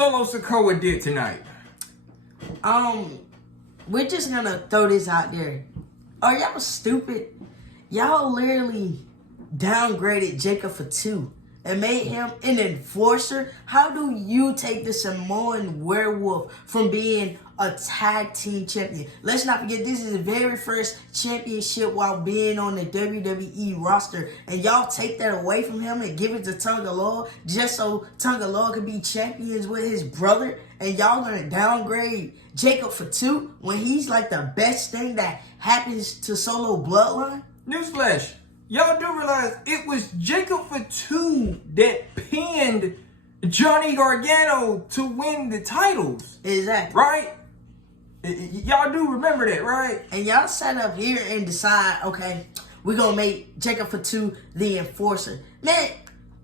Solo Sikoa did tonight? We're just gonna throw this out there. Are y'all stupid? Y'all literally downgraded jacobfatu and made him an enforcer. How do you take the Samoan werewolf from being a tag team champion? Let's not forget, this is the very first championship while being on the WWE roster, and y'all take that away from him and give it to Tonga Loa just so Tonga Loa could be champions with his brother, and y'all gonna downgrade jacobfatu when he's like the best thing that happens to Solo Bloodline? Newsflash, y'all do realize it was jacobfatu that pinned Johnny Gargano to win the titles. Exactly. Right? Y'all do remember that, right? And y'all sat up here and decide, okay, we're going to make jacobfatu the enforcer. Man,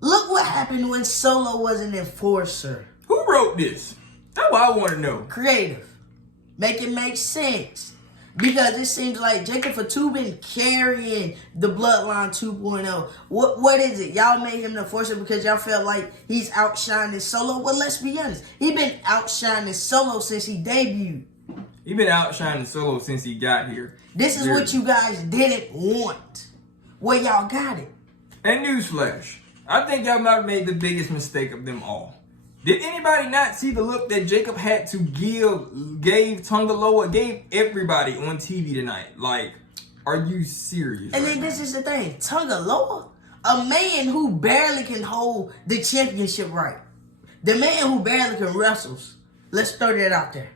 look what happened when Solo was an enforcer. Who wrote this? That's what I want to know. Creative. Make it make sense. Because it seems like jacobfatu been carrying the Bloodline 2.0. What is it? Y'all made him the enforcer because y'all felt like he's outshining Solo? Well, let's be honest. He been outshining Solo since he debuted. He been outshining Solo since he got here. This is what you guys didn't want. Well, y'all got it. And newsflash, I think y'all might have made the biggest mistake of them all. Did anybody not see the look that Jacob had to gave Tonga Loa, gave everybody on TV tonight? Like, are you serious? And then this is the thing. Tonga Loa, a man who barely can hold the championship right. The man who barely can wrestle. Let's throw that out there.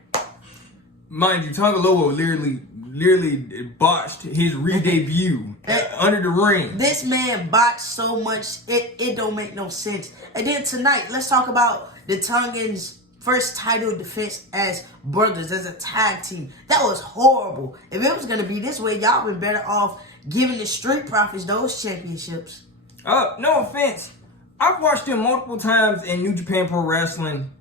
Mind you, Tonga Loa literally botched his re-debut under the ring. This man botched so much, it don't make no sense. And then tonight, let's talk about the Tongans' first title defense as brothers, as a tag team. That was horrible. If it was going to be this way, y'all been better off giving the Street Profits those championships. No offense. I've watched them multiple times in New Japan Pro Wrestling.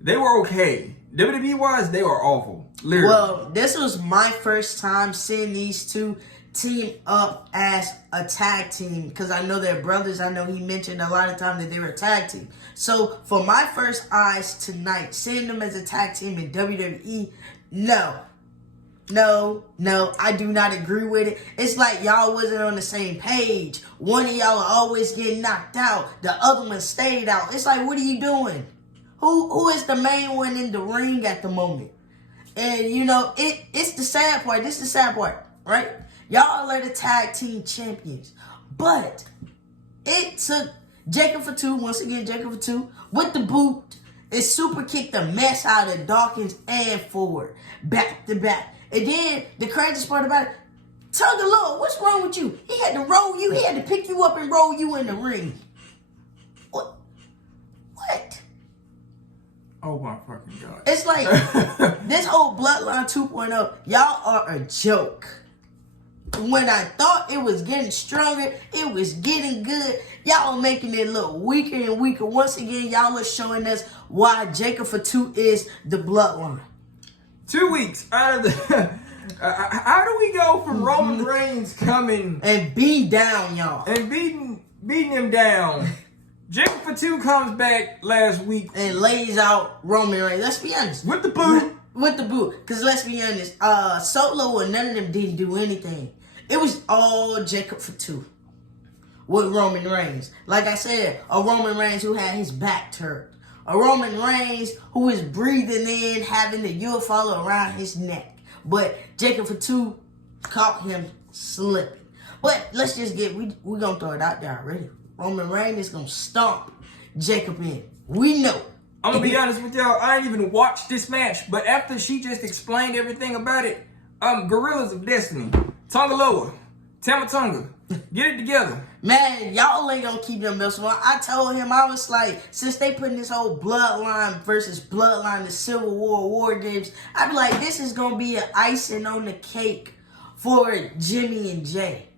They were okay. WWE-wise, they were awful. Literally. Well, this was my first time seeing these two team up as a tag team because I know they're brothers. I know he mentioned a lot of times that they were a tag team. So, for my first eyes tonight, seeing them as a tag team in WWE, no, I do not agree with it. It's like y'all wasn't on the same page. One of y'all are always getting knocked out. The other one stayed out. It's like, what are you doing? Who is the main one in the ring at the moment? And, you know, it's the sad part. This is the sad part, right? Y'all are the tag team champions. But it took jacobfatu, once again, jacobfatu, with the boot, and super kicked the mess out of Dawkins and Ford, back to back. And then, the craziest part about it, Tonga Loa, what's wrong with you? He had to roll you. He had to pick you up and roll you in the ring. What? Oh my fucking God. It's like, this whole Bloodline 2.0, y'all are a joke. When I thought it was getting stronger, it was getting good, y'all are making it look weaker and weaker. Once again, y'all are showing us why jacobfatu is the Bloodline. 2 weeks out of the... how do we go from Roman Reigns coming... And beat down, y'all. And beating him down... jacobfatu comes back last week and lays out Roman Reigns. Let's be honest. With the boot. With the boot. Because let's be honest, Solo and none of them didn't do anything. It was all jacobfatu with Roman Reigns. Like I said, a Roman Reigns who had his back turned. A Roman Reigns who is breathing in, having the UFO around his neck. But jacobfatu caught him slipping. But let's just we're going to throw it out there already. Roman Reigns is going to stomp Jacob in. We know. I'm going to be honest with y'all. I ain't even watched this match. But after she just explained everything about it, Gorillas of Destiny, Tonga Loa, Tamatonga, get it together. Man, y'all ain't going to keep them messing around. I told him, I was like, since they putting this whole Bloodline versus Bloodline, the Civil War games, I be like, this is going to be an icing on the cake for Jimmy and Jay.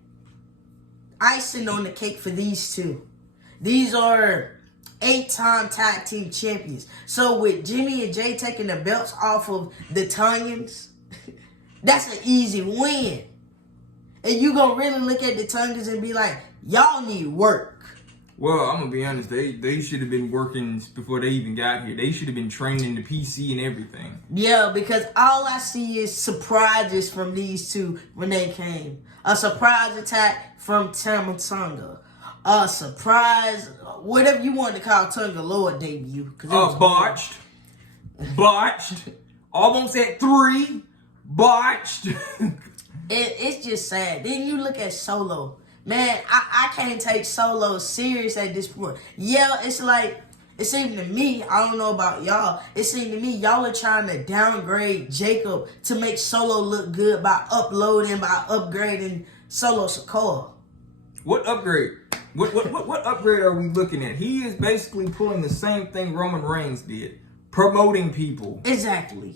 Icing on the cake for these two. These are 8-time tag team champions. So with Jimmy and Jay taking the belts off of the Tongans, that's an easy win. And you gonna really look at the Tongans and be like, y'all need work. Well, I'm gonna be honest. They should have been working before they even got here. They should have been training the PC and everything. Yeah, because all I see is surprises from these two when they came. A surprise attack from Tonga. A surprise, whatever you want to call Tonga Loa debut. Botched. Almost at 3. Botched. It's just sad. Then you look at Solo. Man, I can't take Solo serious at this point. Yeah, it's like, it seemed to me, I don't know about y'all, it seemed to me y'all are trying to downgrade Jacob to make Solo look good by upgrading Sikoa. What upgrade? What upgrade are we looking at? He is basically pulling the same thing Roman Reigns did. Promoting people. Exactly.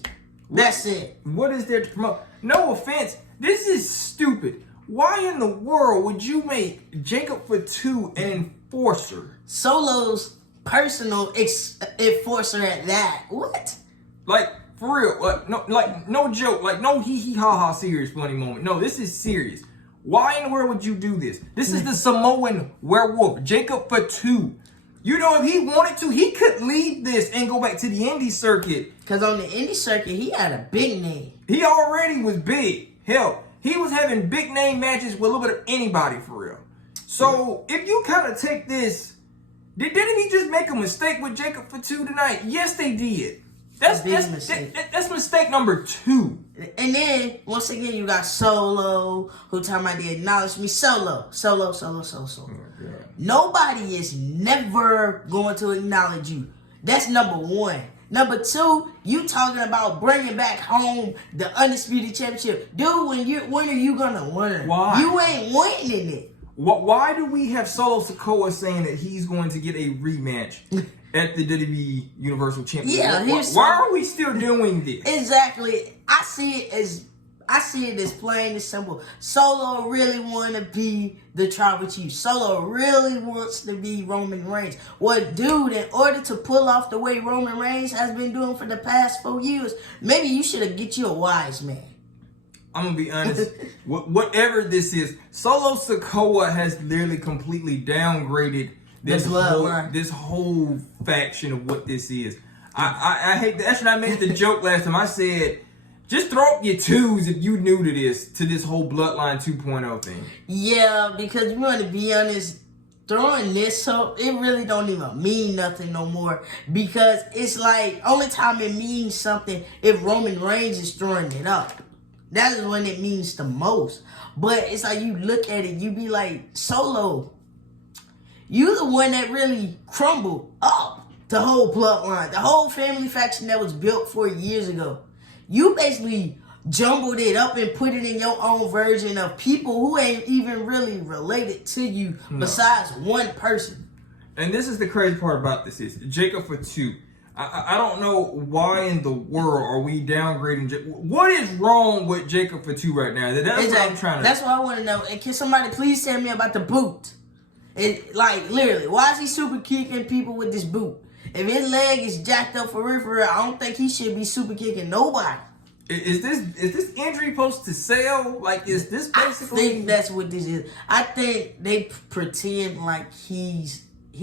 That's it. What is there to promote? No offense. This is stupid. Why in the world would you make jacobfatu an enforcer? Solo's personal enforcer at that. What? Like, for real. No joke. Like, no hee ha ha serious funny moment. No, this is serious. Why in the world would you do this? This is the Samoan werewolf, jacobfatu. You know, if he wanted to, he could leave this and go back to the indie circuit. Because on the indie circuit, he had a big name. He already was big. Hell, he was having big name matches with a little bit of anybody for real. So, if you kind of take this, didn't he just make a mistake with jacobfatu tonight? Yes, they did. That's mistake number 2. And then, once again, you got Solo, who talking about they acknowledge me. Solo. Oh, Nobody is never going to acknowledge you. That's number 1. Number 2, you talking about bringing back home the Undisputed Championship. Dude, when are you going to win? Why? You ain't winning it. Why do we have Solosikoa saying that he's going to get a rematch at the WWE Universal Championship? Yeah, why are we still doing this? Exactly. I see it as plain and simple. Solo really want to be the Tribal Chief. Solo really wants to be Roman Reigns. Well, dude, in order to pull off the way Roman Reigns has been doing for the past 4 years, maybe you should get you a wise man. I'm going to be honest. Whatever this is, Solosikoa has literally completely downgraded this whole faction of what this is. I hate that. That's when I made the joke last time. I said, just throw up your 2s if you new to this whole Bloodline 2.0 thing. Yeah, because you want to be honest, throwing this up, it really don't even mean nothing no more. Because it's like, only time it means something if Roman Reigns is throwing it up. That is when it means the most. But it's like you look at it, you be like, Solo, you the one that really crumbled up the whole Bloodline, the whole family faction that was built 4 years ago. You basically jumbled it up and put it in your own version of people who ain't even really related to you besides one person. And this is the crazy part about this is jacobfatu. I don't know why in the world are we downgrading. What is wrong with jacobfatu right now? That's what I'm trying to. That's what I want to know. And can somebody please tell me about the boot? Like literally, why is he super kicking people with this boot? If his leg is jacked up for real, I don't think he should be super kicking nobody. Is this injury supposed to sell? Like, is this basically? I think that's what this is. I think they pretend like he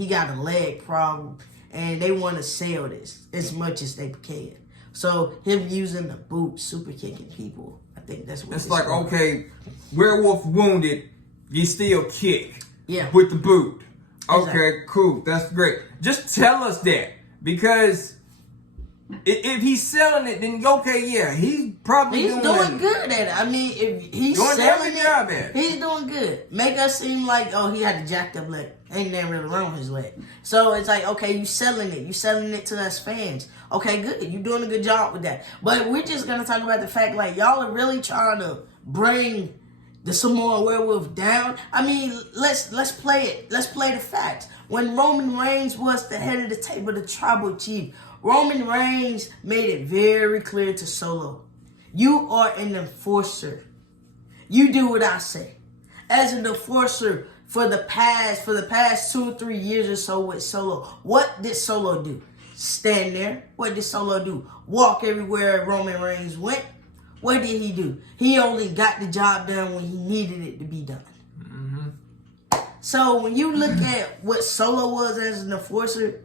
got a leg problem. And they want to sell this as much as they can. So him using the boot, super kicking people, I think that's what it's like. Okay, werewolf wounded, you still kick. Yeah. With the boot. Okay, exactly. Cool. That's great. Just tell us that, because if he's selling it, then okay, yeah, he's probably doing good at it. I mean, if he's selling it, he's doing good. Make us seem like, oh, he had a jacked up leg. Ain't nothing really wrong with his leg. So it's like, okay, you selling it. You selling it to us fans. Okay, good. You doing a good job with that. But we're just gonna talk about the fact, like, y'all are really trying to bring the Samoan werewolf down. I mean, let's play it. Let's play the facts. When Roman Reigns was the head of the table, the Tribal Chief, Roman Reigns made it very clear to Solo, you are an enforcer. You do what I say. As an enforcer for the past 2 or 3 years or so with Solo, what did Solo do? Stand there. What did Solo do? Walk everywhere Roman Reigns went. What did he do? He only got the job done when he needed it to be done. So when you look at what Solo was as an enforcer,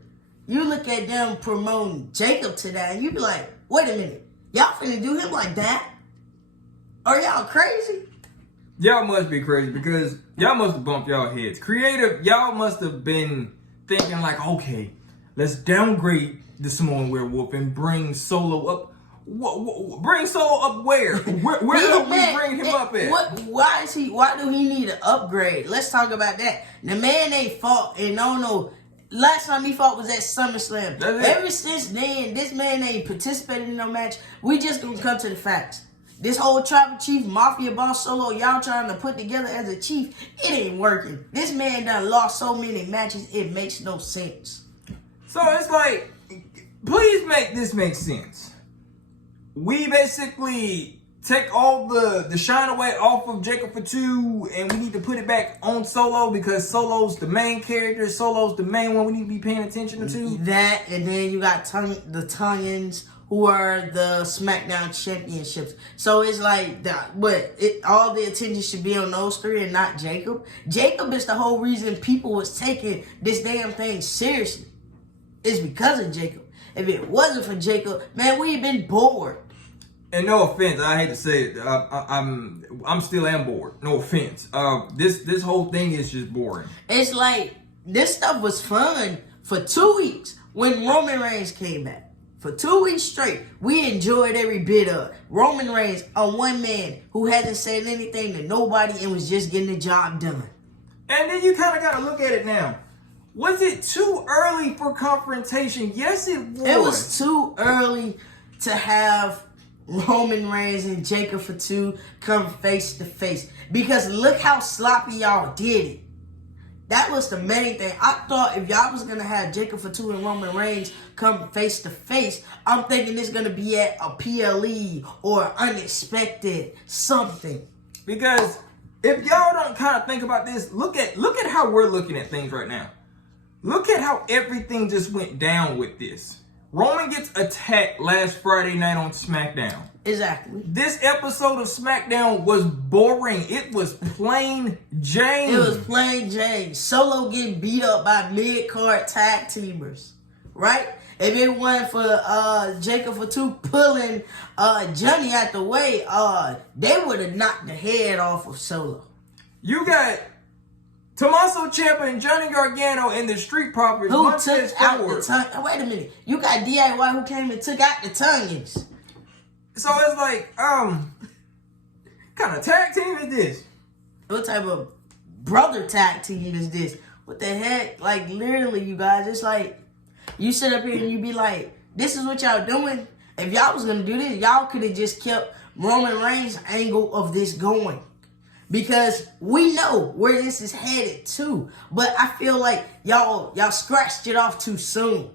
you look at them promoting Jacob to that, and you be like, wait a minute, y'all finna do him like that? Are y'all crazy? Y'all must be crazy because y'all must have bumped y'all heads. Creative, y'all must have been thinking like, okay, let's downgrade the Samoan werewolf and bring Solo up. Bring Solo up where? Where do we bring him up at? Why do he need an upgrade? Let's talk about that. The man ain't fought, and I don't know. Last time he fought was at SummerSlam. Ever since then, this man ain't participated in no match. We just gonna come to the facts. This whole tribal chief, mafia boss Solo, y'all trying to put together as a chief, it ain't working. This man done lost so many matches, it makes no sense. So it's like, please make this make sense. We basically take all the shine away off of Jacob Fatu, and we need to put it back on Solo because Solo's the main character. Solo's the main one we need to be paying attention to. That, and then you got the Tongans, who are the SmackDown championships. So it's like that, all the attention should be on those three and not Jacob. Jacob is the whole reason people was taking this damn thing seriously. It's because of Jacob. If it wasn't for Jacob, man, we'd been bored. And no offense, I hate to say it, I'm still am bored. No offense. This whole thing is just boring. It's like this stuff was fun for 2 weeks when Roman Reigns came back. For 2 weeks straight, we enjoyed every bit of it. Roman Reigns, a one man who hasn't said anything to nobody and was just getting the job done. And then you kind of got to look at it now. Was it too early for confrontation? Yes, it was. It was too early to have Roman Reigns and Jacob Fatu come face to face. Because look how sloppy y'all did it. That was the main thing. I thought if y'all was going to have Jacob Fatu and Roman Reigns come face to face, I'm thinking it's going to be at a PLE or unexpected something. Because if y'all don't kind of think about this, look at how we're looking at things right now. Look at how everything just went down with this. Roman gets attacked last Friday night on SmackDown. Exactly. This episode of SmackDown was boring. It was plain Jane. It was plain Jane. Solo getting beat up by mid-card tag teamers. Right? If it wasn't for Jacob Fatu pulling Johnny out the way, they would have knocked the head off of Solo. You got Tommaso Ciampa and Johnny Gargano and the Street Profits. Who took out the Tongans? Wait a minute. You got DIY who came and took out the Tongans. So it's like, kind of tag team is this? What type of brother tag team is this? What the heck? Like, literally, you guys, it's like, you sit up here and you be like, this is what y'all doing? If y'all was going to do this, y'all could have just kept Roman Reigns' angle of this going. Because we know where this is headed to. But I feel like y'all scratched it off too soon.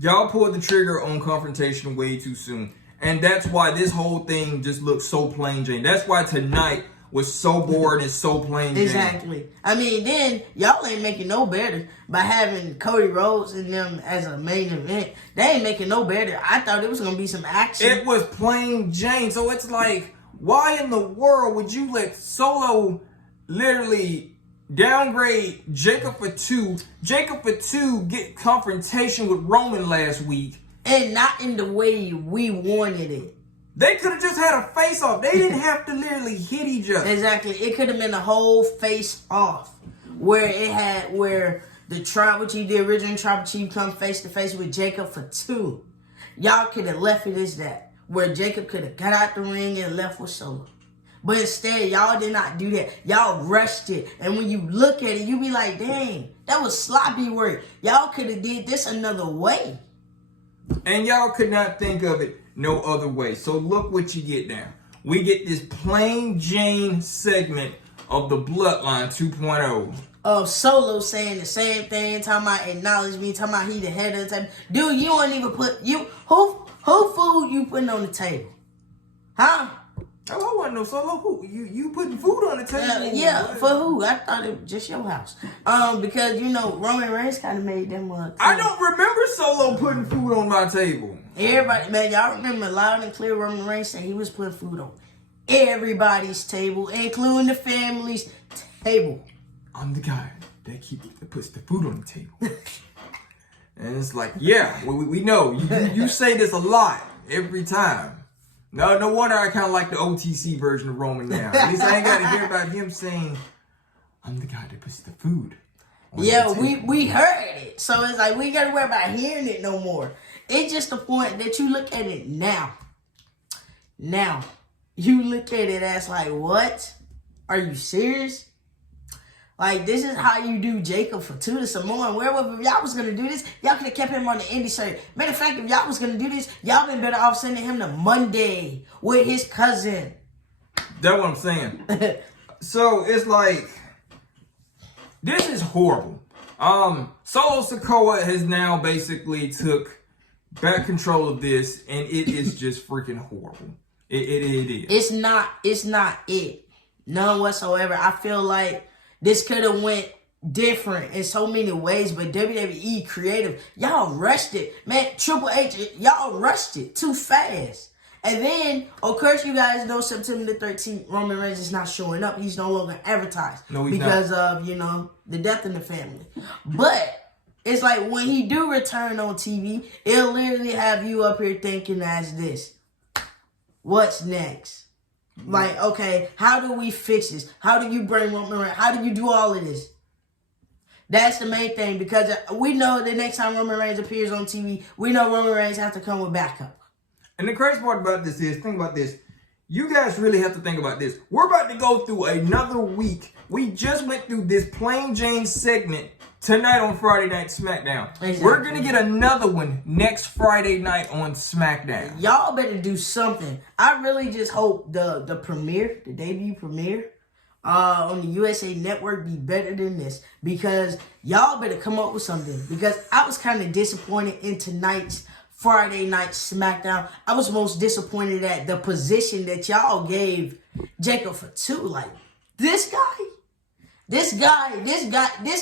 Y'all pulled the trigger on confrontation way too soon. And that's why this whole thing just looks so plain Jane. That's why tonight was so bored and so plain Jane. Exactly. I mean, then y'all ain't making no better by having Cody Rhodes and them as a main event. They ain't making no better. I thought it was going to be some action. It was plain Jane. So it's like, why in the world would you let Solo literally downgrade Jacob Fatu? Jacob Fatu get confrontation with Roman last week. And not in the way we wanted it. They could have just had a face-off. They didn't have to literally hit each other. Exactly. It could have been a whole face-off. Where the original tribal chief come face-to-face with Jacob Fatu. Y'all could have left it as that. Where Jacob could have got out the ring and left with Solo. But instead, y'all did not do that. Y'all rushed it. And when you look at it, you be like, dang, that was sloppy work. Y'all could have did this another way. And y'all could not think of it no other way. So look what you get now. We get this plain Jane segment of the Bloodline 2.0. Of Solo saying the same thing, talking about acknowledge me, talking about he the head of the table. Dude, you don't even put, who food you putting on the table? Huh? Oh, I wasn't no Solo. Who? You putting food on the table? Yeah, for who? I thought it was just your house. Because, Roman Reigns kind of made them I don't remember Solo putting food on my table. Everybody, man, y'all remember loud and clear Roman Reigns saying he was putting food on everybody's table, including the family's table. I'm the guy that puts the food on the table. And it's like, yeah, we know. You say this a lot every time. No wonder I kind of like the OTC version of Roman now. At least I ain't got to hear about him saying, I'm the guy that puts the food on the table. we heard it. So it's like, we got to worry about hearing it no more. It's just the point that you look at it now. Now, you look at it as like, what? Are you serious? Like, this is how you do jacobfatu to Samoan Werewolf. If y'all was going to do this, y'all could have kept him on the indie circuit. Matter of fact, if y'all was going to do this, y'all been better off sending him to Monday with his cousin. That's what I'm saying. So, it's like, this is horrible. Solosikoa has now basically took back control of this, and it is just freaking horrible. It is. It's not it. None whatsoever. I feel like this could have went different in so many ways, but WWE creative, y'all rushed it. Man, Triple H, y'all rushed it too fast. And then, of course, you guys know September the 13th, Roman Reigns is not showing up. He's no longer advertised. No, he's because not. of, the death in the family. But it's like when he do return on TV, it'll literally have you up here thinking as this. What's next? Like, okay, how do we fix this? How do you bring Roman Reigns? How do you do all of this? That's the main thing, because we know the next time Roman Reigns appears on TV, we know Roman Reigns has to come with backup. And the crazy part about this is, think about this. You guys really have to think about this. We're about to go through another week. We just went through this Plain Jane segment tonight on Friday Night SmackDown. Exactly. We're going to get another one next Friday night on SmackDown. Y'all better do something. I really just hope the debut premiere on the USA Network be better than this, because y'all better come up with something, because I was kind of disappointed in tonight's Friday Night SmackDown. I was most disappointed at the position that y'all gave jacobfatu. Like, this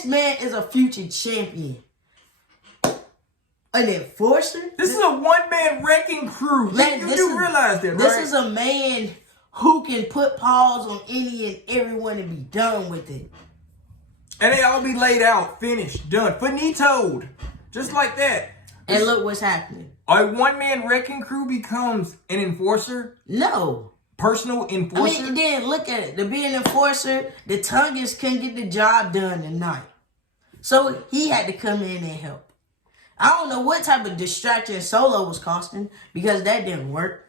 man is a future champion. An enforcer? This is a one-man wrecking crew. Man, you do realize that, right? This is a man who can put pause on any and everyone and be done with it. And they all be laid out, finished, done, finitoed. Just like that. And look what's happening. A one-man wrecking crew becomes an enforcer? No. Personal enforcer? I mean, then look at it. To be an enforcer, the Tongas couldn't get the job done tonight. So he had to come in and help. I don't know what type of distraction Solo was costing, because that didn't work.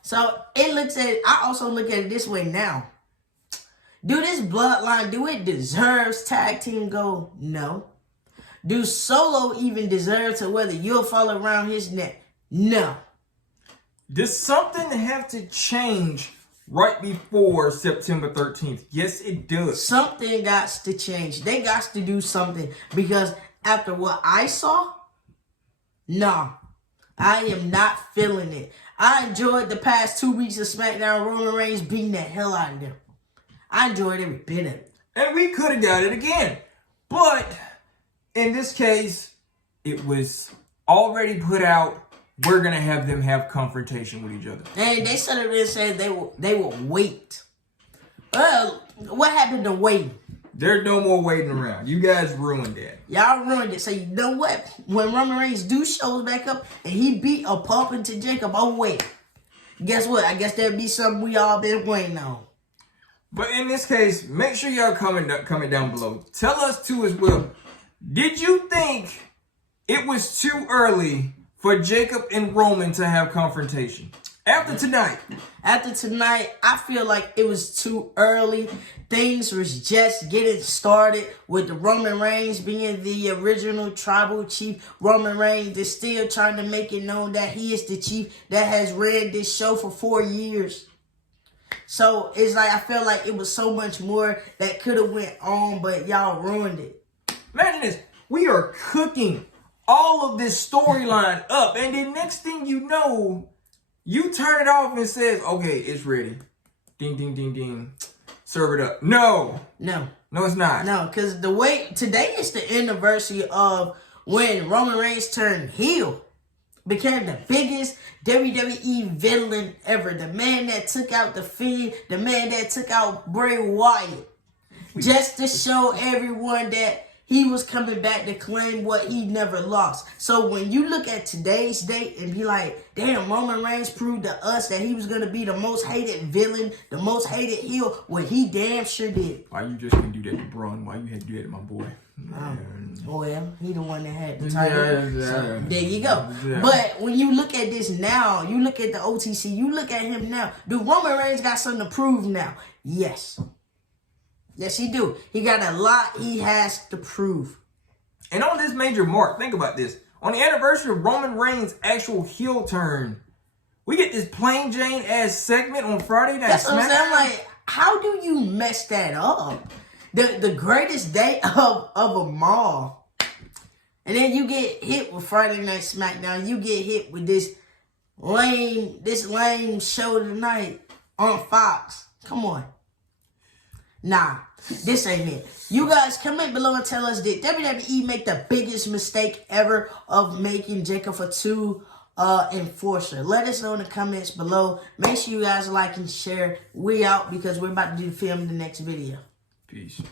So I also look at it this way now. Do this bloodline, do it deserves tag team gold? No. Do Solo even deserve to whether you'll fall around his neck? No. Does something have to change right before September 13th? Yes, it does. Something got to change. They got to do something, because after what I saw, no, I am not feeling it. I enjoyed the past 2 weeks of SmackDown, Roman Reigns beating the hell out of them. I enjoyed every bit of it. And we could have got it again. But in this case, it was already put out. We're going to have them have confrontation with each other. And they said it and said they will wait. Well, what happened to waiting? There's no more waiting around. You guys ruined that. Y'all ruined it. So you know what? When Roman Reigns do shows back up and he beat a pump into Jacob, oh wait. Guess what? I guess there'll be something we all been waiting on. But in this case, make sure y'all comment down below. Tell us too as well. Did you think it was too early for Jacob and Roman to have confrontation? After tonight, I feel like it was too early. Things was just getting started with the Roman Reigns being the original tribal chief. Roman Reigns is still trying to make it known that he is the chief that has ran this show for 4 years. So it's like, I feel like it was so much more that could have went on, but y'all ruined it. Imagine this. We are cooking all of this storyline up, and then next thing you know, you turn it off and it says, okay, it's ready. Ding, ding, ding, ding. Serve it up. No, it's not. No, because today is the anniversary of when Roman Reigns turned heel. Became the biggest WWE villain ever. The man that took out The Fiend. The man that took out Bray Wyatt. just to show everyone that he was coming back to claim what he never lost. So when you look at today's date and be like, damn, Roman Reigns proved to us that he was going to be the most hated villain, the most hated heel, well, he damn sure did. Why you just couldn't do that to Braun? Why you had to do that to my boy? Well, he the one that had the title. Yeah. So there you go. Yeah. But when you look at this now, you look at the OTC, you look at him now. Do Roman Reigns got something to prove now? Yes. Yes, he do. He got a lot he has to prove. And on this major mark, think about this. On the anniversary of Roman Reigns' actual heel turn, we get this plain Jane ass segment on Friday Night That's what I'm saying. SmackDown. Like, how do you mess that up? The greatest day of them all. And then you get hit with Friday Night SmackDown. You get hit with this lame show tonight on Fox. Come on. Nah, this ain't it. You guys comment below and tell us, did WWE make the biggest mistake ever of making jacobfatu enforcer? Let us know in the comments below. Make sure you guys like and share. We out because we're about to film the next video. Peace.